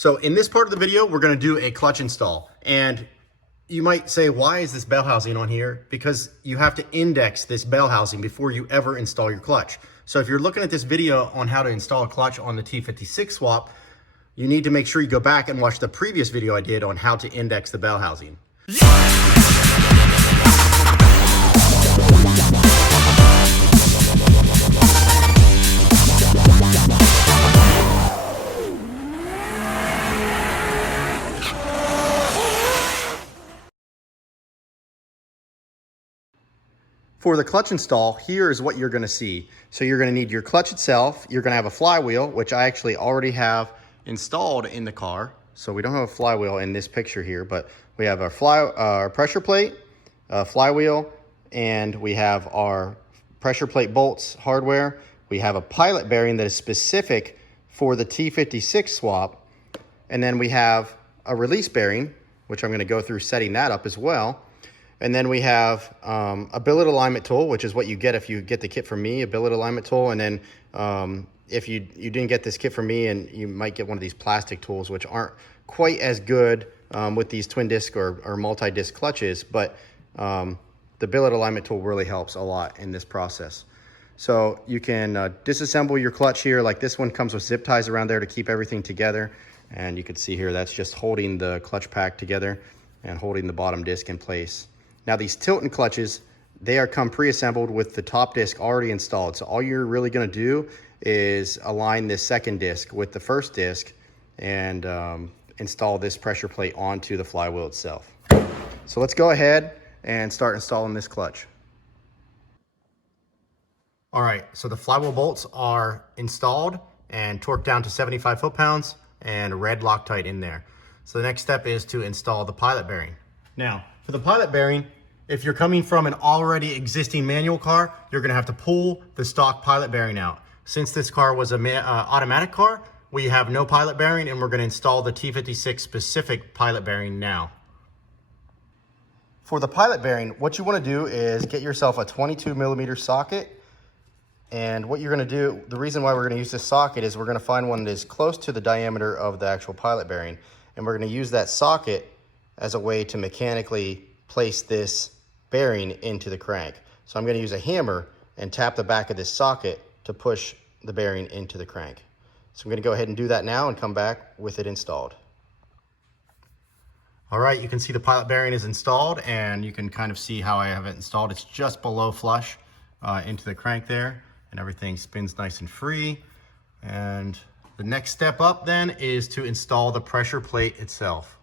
So in this part of the video, we're going to do a clutch install. And you might say, why is this bell housing on here? Because you have to index this bell housing before you ever install your clutch. So if you're looking at this video on how to install a clutch on the T56 swap, you need to make sure you go back and watch the previous video I did on how to index the bell housing. For the clutch install, here is what you're going to see. So you're going to need your clutch itself. You're going to have a flywheel, which I actually already have installed in the car. So we don't have a flywheel in this picture here, but we have our pressure plate, flywheel, and we have our pressure plate bolts hardware. We have a pilot bearing that is specific for the T56 swap. And then we have a release bearing, which I'm going to go through setting that up as well. And then we have a billet alignment tool, which is what you get if you get the kit from me, a billet alignment tool. And then if you didn't get this kit from me, and you might get one of these plastic tools, which aren't quite as good with these twin disc or multi-disc clutches, but the billet alignment tool really helps a lot in this process. So you can disassemble your clutch here. Like this one comes with zip ties around there to keep everything together. And you can see here, that's just holding the clutch pack together and holding the bottom disc in place. Now these Tilton clutches, they come pre-assembled with the top disc already installed. So all you're really gonna do is align this second disc with the first disc and install this pressure plate onto the flywheel itself. So let's go ahead and start installing this clutch. All right, so the flywheel bolts are installed and torqued down to 75 foot-pounds and red Loctite in there. So the next step is to install the pilot bearing. Now, for the pilot bearing, if you're coming from an already existing manual car, you're gonna have to pull the stock pilot bearing out. Since this car was an automatic car, we have no pilot bearing, and we're gonna install the T56 specific pilot bearing now. For the pilot bearing, what you wanna do is get yourself a 22mm socket. And what you're gonna do, the reason why we're gonna use this socket is we're gonna find one that is close to the diameter of the actual pilot bearing. And we're gonna use that socket as a way to mechanically place this bearing into the crank. So I'm going to use a hammer and tap the back of this socket to push the bearing into the crank. So I'm going to go ahead and do that now and come back with it installed. All right, you can see the pilot bearing is installed, and you can kind of see how I have it installed. It's just below flush into the crank there, and everything spins nice and free. And the next step up then is to install the pressure plate itself.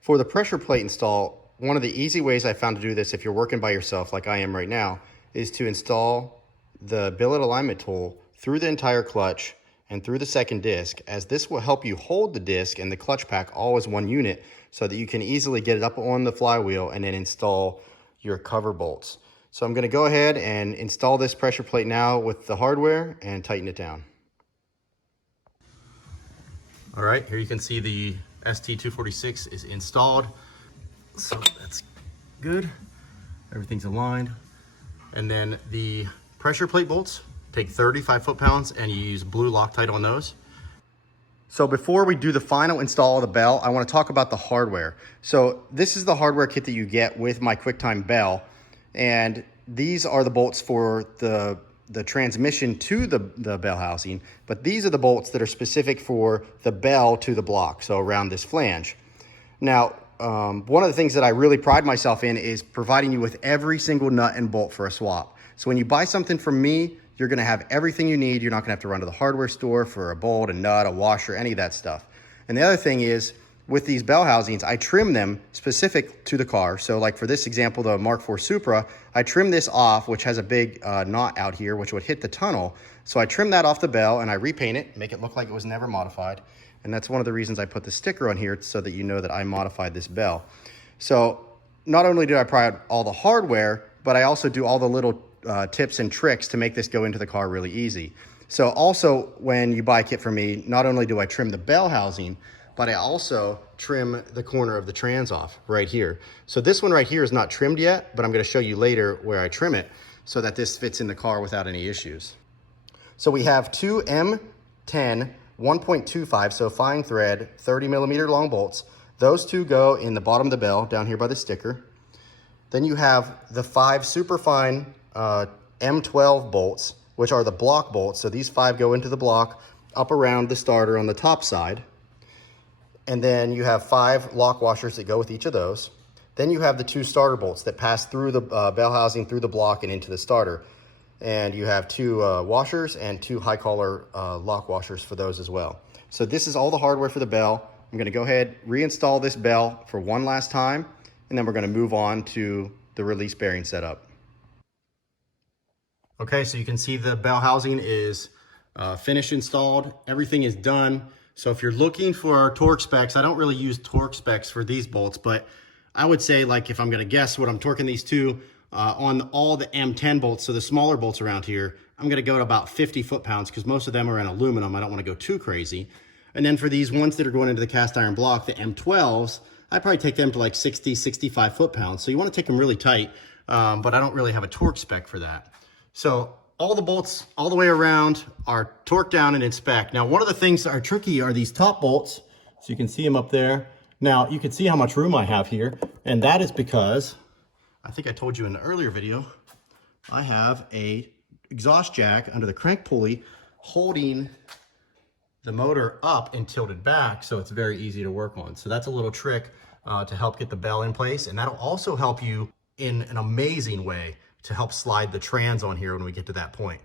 For the pressure plate install, one of the easy ways I found to do this if you're working by yourself like I am right now is to install the billet alignment tool through the entire clutch and through the second disc, as this will help you hold the disc and the clutch pack all as one unit so that you can easily get it up on the flywheel and then install your cover bolts. So I'm going to go ahead and install this pressure plate now with the hardware and tighten it down. All right, here you can see the ST246 is installed, so that's good. Everything's aligned. And then the pressure plate bolts take 35 foot-pounds, and you use blue Loctite on those. So before we do the final install of the bell, I want to talk about the hardware. So this is the hardware kit that you get with my QuickTime bell, and these are the bolts for the transmission to the bell housing, but these are the bolts that are specific for the bell to the block, so around this flange. Now, one of the things that I really pride myself in is providing you with every single nut and bolt for a swap. So when you buy something from me, you're gonna have everything you need. You're not gonna have to run to the hardware store for a bolt, a nut, a washer, any of that stuff. And the other thing is, with these bell housings, I trim them specific to the car. So like for this example, the Mark IV Supra, I trim this off, which has a big knot out here, which would hit the tunnel. So I trim that off the bell and I repaint it, make it look like it was never modified. And that's one of the reasons I put the sticker on here, so that you know that I modified this bell. So not only do I provide all the hardware, but I also do all the little tips and tricks to make this go into the car really easy. So also, when you buy a kit from me, not only do I trim the bell housing, but I also trim the corner of the trans off right here. So this one right here is not trimmed yet, but I'm gonna show you later where I trim it so that this fits in the car without any issues. So we have two M10 1.25, so fine thread, 30 millimeter long bolts. Those two go in the bottom of the bell down here by the sticker. Then you have the 5 super fine M12 bolts, which are the block bolts. So these 5 go into the block up around the starter on the top side. And then you have 5 lock washers that go with each of those. Then you have the 2 starter bolts that pass through the bell housing, through the block and into the starter. And you have 2 washers and 2 high collar lock washers for those as well. So this is all the hardware for the bell. I'm gonna go ahead, reinstall this bell for one last time, and then we're gonna move on to the release bearing setup. Okay, so you can see the bell housing is finished installed. Everything is done. So if you're looking for torque specs, I don't really use torque specs for these bolts, but I would say, like, if I'm gonna guess what I'm torquing these to, on all the M10 bolts, so the smaller bolts around here, I'm gonna go to about 50 foot-pounds because most of them are in aluminum. I don't wanna go too crazy. And then for these ones that are going into the cast iron block, the M12s, I probably take them to like 60, 65 foot-pounds. So you wanna take them really tight, but I don't really have a torque spec for that. So all the bolts all the way around are torqued down and in spec. Now, one of the things that are tricky are these top bolts. So you can see them up there. Now, you can see how much room I have here, and that is because, I think I told you in an earlier video, I have a exhaust jack under the crank pulley holding the motor up and tilted back, so it's very easy to work on. So that's a little trick to help get the bell in place, and that'll also help you in an amazing way to help slide the trans on here when we get to that point.